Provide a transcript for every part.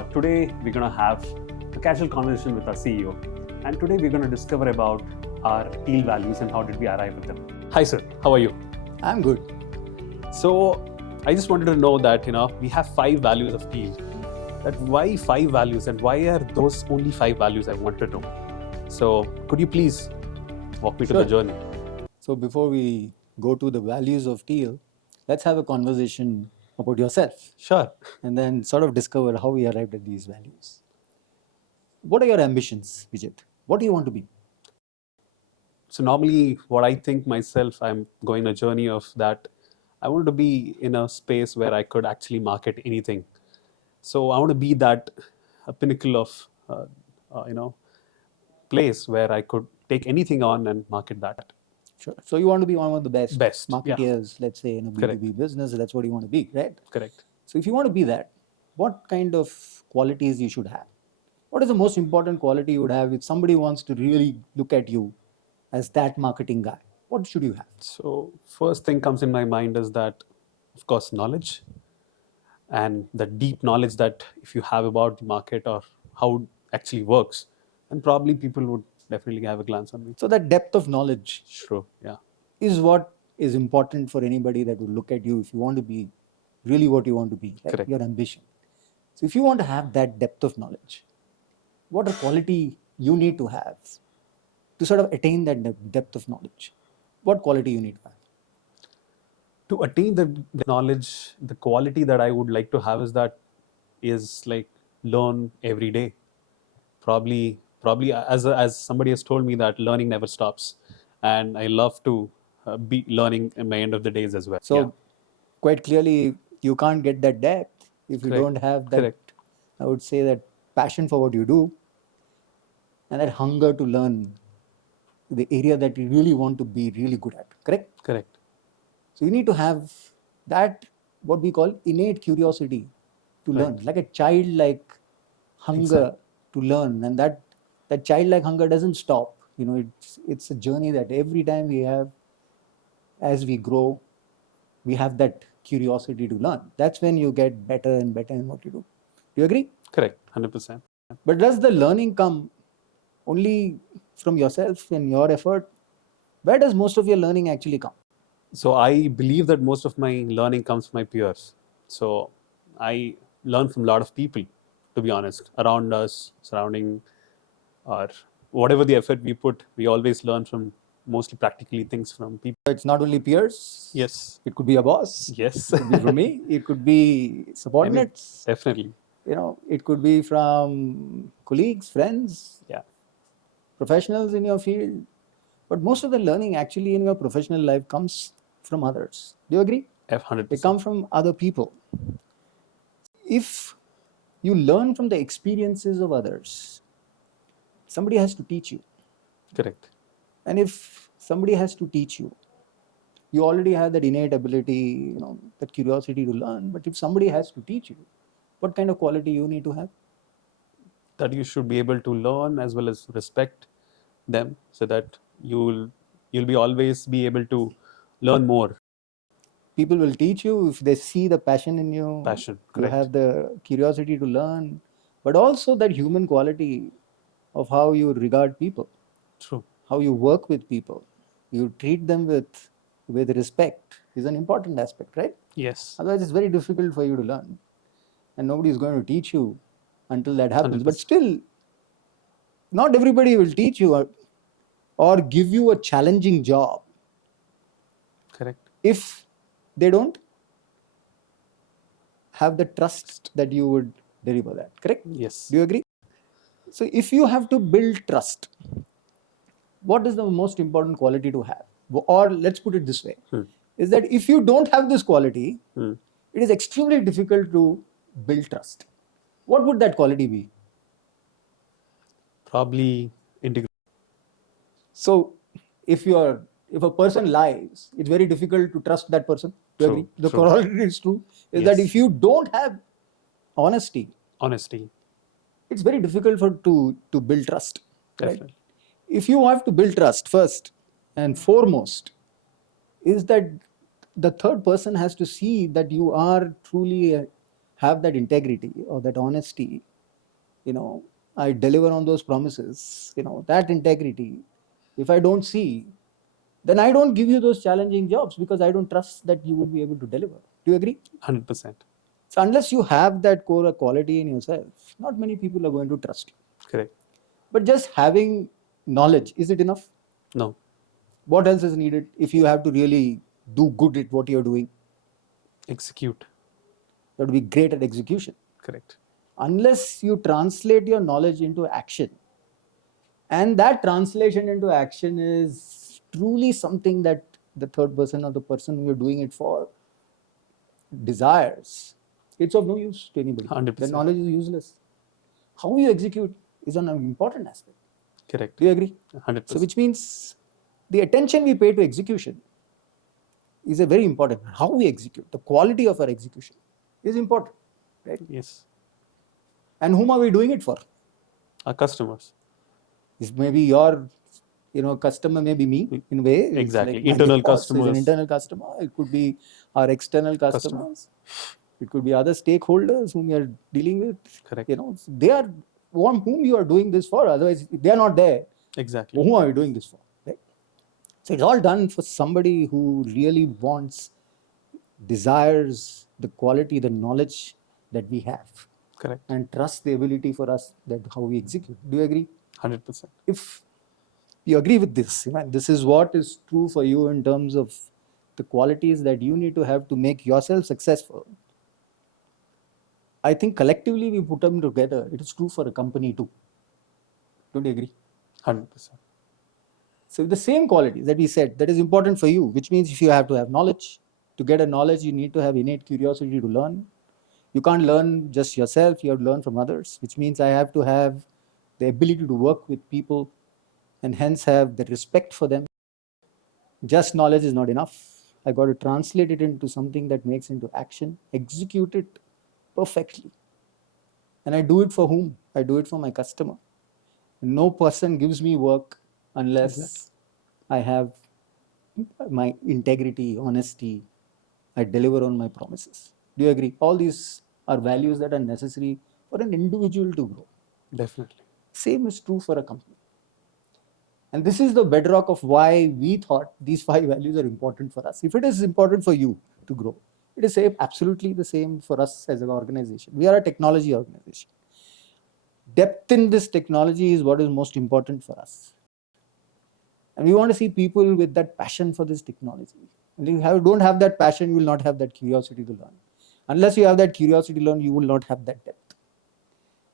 Today we're going to have a casual conversation with our CEO, and today we're going to discover about our TEAL values and how did we arrive at them. Hi sir, how are you? I'm good. So I just wanted to know that we have 5 values of TEAL. That why 5 values and why are those only 5 values? I want to know. So could you please walk me to the journey? So before we go to the values of TEAL, let's have a conversation about yourself. Sure. And then sort of discover how we arrived at these values. What are your ambitions, Vijeth? What do you want to be? So normally what I think myself, I'm going a journey of that I wanted to be in a space where I could actually market anything. So I want to be that a pinnacle of, place where I could take anything on and market that. Sure. So you want to be one of the best marketeers, yeah. Let's say, in a B2B Correct. business. That's what you want to be, right? Correct. So if you want to be that, what kind of qualities you should have? What is the most important quality you would have if somebody wants to really look at you as that marketing guy? What should you have? So first thing comes in my mind is that, of course, knowledge, and the deep knowledge that if you have about the market or how it actually works, and probably people would definitely have a glance on me. So that depth of knowledge Sure, yeah. is what is important for anybody that would look at you if you want to be really what you want to be, right? Correct. Your ambition. So if you want to have that depth of knowledge, what a quality you need to have to sort of attain that depth of knowledge? What quality you need to have? To attain the knowledge, the quality that I would like to have is like learn every day. Probably as somebody has told me that learning never stops, and I love to be learning at my end of the days as well. So quite clearly, you can't get that depth if you Correct. don't have that. Correct. I would say that passion for what you do, and that hunger to learn the area that you really want to be really good at. Correct? Correct. So you need to have that, what we call innate curiosity to learn, like a childlike hunger to learn, and that childlike hunger doesn't stop. It's a journey that every time we have, as we grow, we have that curiosity to learn. That's when you get better and better in what you do. Do you agree? Correct. 100%. But does the learning come only from yourself and your effort? Where does most of your learning actually come? So I believe that most of my learning comes from my peers. So I learn from a lot of people, to be honest, around us, surrounding, or whatever the effort we put, we always learn from mostly practically things from people. It's not only peers. Yes. It could be a boss. Yes. It could be from me. It could be subordinates. Definitely. It could be from colleagues, friends, professionals in your field. But most of the learning actually in your professional life comes from others. Do you agree? 100%. They come from other people. If you learn from the experiences of others, somebody has to teach you. Correct. And if somebody has to teach you, you already have that innate ability, that curiosity to learn. But if somebody has to teach you, what kind of quality you need to have? That you should be able to learn as well as respect them, so that you'll be always be able to learn more. People will teach you if they see the passion in you. Passion. You Correct. have the curiosity to learn, but also that human quality of how you regard people. True. How you work with people, you treat them with respect is an important aspect, right? Yes. Otherwise, it's very difficult for you to learn, and nobody is going to teach you until that happens. 100%. But still, not everybody will teach you or give you a challenging job. Correct. If they don't have the trust that you would deliver that. Correct? Yes. Do you agree? So if you have to build trust, what is the most important quality to have? Or let's put it this way, is that if you don't have this quality, it is extremely difficult to build trust. What would that quality be? Probably integrity. So if a person lies, it's very difficult to trust that person. Do you agree? The corollary is true, is that if you don't have honesty, it's very difficult to build trust. Definitely. Right? If you have to build trust, first and foremost is that the third person has to see that you are truly have that integrity or that honesty, I deliver on those promises, that integrity, if I don't see, then I don't give you those challenging jobs because I don't trust that you would be able to deliver. Do you agree? 100%. So unless you have that core quality in yourself, not many people are going to trust you. Correct. But just having knowledge, is it enough? No. What else is needed if you have to really do good at what you're doing? Execute. You have to be great at execution. Correct. Unless you translate your knowledge into action, and that translation into action is truly something that the third person or the person who you're doing it for desires, it's of no use to anybody. 100%. The knowledge is useless. How you execute is an important aspect. Correct. Do you agree? 100%. So which means the attention we pay to execution is a very important. How we execute, the quality of our execution is important, right? Yes. And whom are we doing it for? Our customers. Is maybe your customer may be me in a way. It's Exactly. like my Internal boss customers. is an internal customer. It could be our external customers. It could be other stakeholders whom you are dealing with. Correct. They are one whom you are doing this for. Otherwise, if they are not there, Exactly. whom are you doing this for? Right? So it's all done for somebody who really wants, desires the quality, the knowledge that we have. Correct. And trust the ability for us that how we execute. Do you agree? 100%. If you agree with this, this is what is true for you in terms of the qualities that you need to have to make yourself successful. I think collectively we put them together. It is true for a company too. Don't you agree? 100%. So the same qualities that we said, that is important for you, which means if you have to have knowledge, to get a knowledge, you need to have innate curiosity to learn. You can't learn just yourself, you have to learn from others, which means I have to have the ability to work with people and hence have the respect for them. Just knowledge is not enough. I got to translate it into something that makes into action, execute it perfectly. And I do it for whom? I do it for my customer. No person gives me work unless I have my integrity, honesty, I deliver on my promises. Do you agree? All these are values that are necessary for an individual to grow. Definitely. Same is true for a company. And this is the bedrock of why we thought these 5 values are important for us. If it is important for you to grow, it is absolutely the same for us as an organization. We are a technology organization. Depth in this technology is what is most important for us. And we want to see people with that passion for this technology. And if you don't have that passion, you will not have that curiosity to learn. Unless you have that curiosity to learn, you will not have that depth.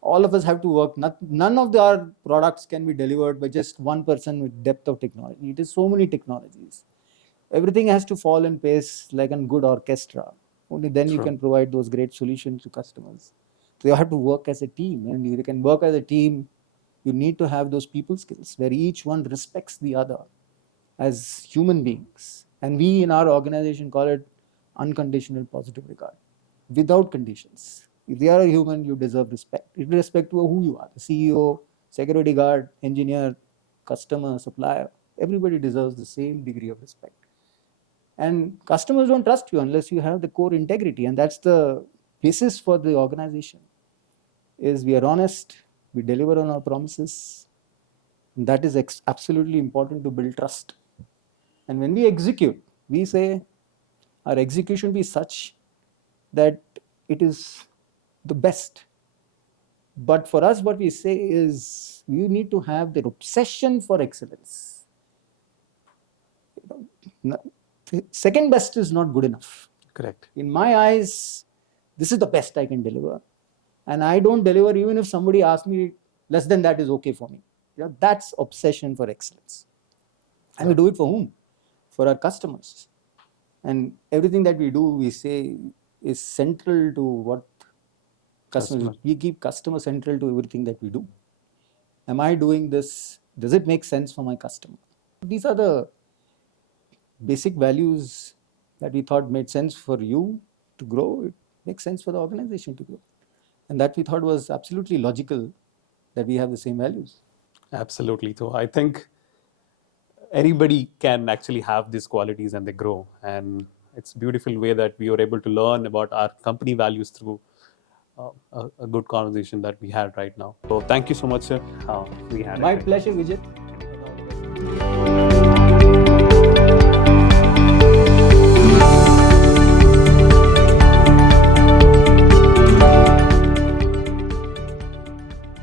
All of us have to work. None of our products can be delivered by just one person with depth of technology. It is so many technologies. Everything has to fall in place like a good orchestra. Only then you can provide those great solutions to customers. So you have to work as a team. And you can work as a team, you need to have those people skills where each one respects the other as human beings. And we in our organization call it unconditional positive regard, without conditions. If they are a human, you deserve respect. Irrespective of who you are, the CEO, security guard, engineer, customer, supplier, everybody deserves the same degree of respect. And customers don't trust you unless you have the core integrity. And that's the basis for the organization, is we are honest, we deliver on our promises. And that is absolutely important to build trust. And when we execute, we say our execution be such that it is the best. But for us, what we say is you need to have the obsession for excellence. Second best is not good enough. Correct. In my eyes, this is the best I can deliver. And I don't deliver even if somebody asks me less than that is okay for me. That's obsession for excellence. And we do it for whom? For our customers. And everything that we do, we say is central to what customers. We keep customer central to everything that we do. Am I doing this? Does it make sense for my customer? These are the basic values that we thought made sense for you to grow. It makes sense for the organization to grow. And that we thought was absolutely logical that we have the same values. Absolutely. So I think anybody can actually have these qualities and they grow. And it's a beautiful way that we were able to learn about our company values through a good conversation that we had right now. So thank you so much, sir. We had My it. pleasure, Vijay.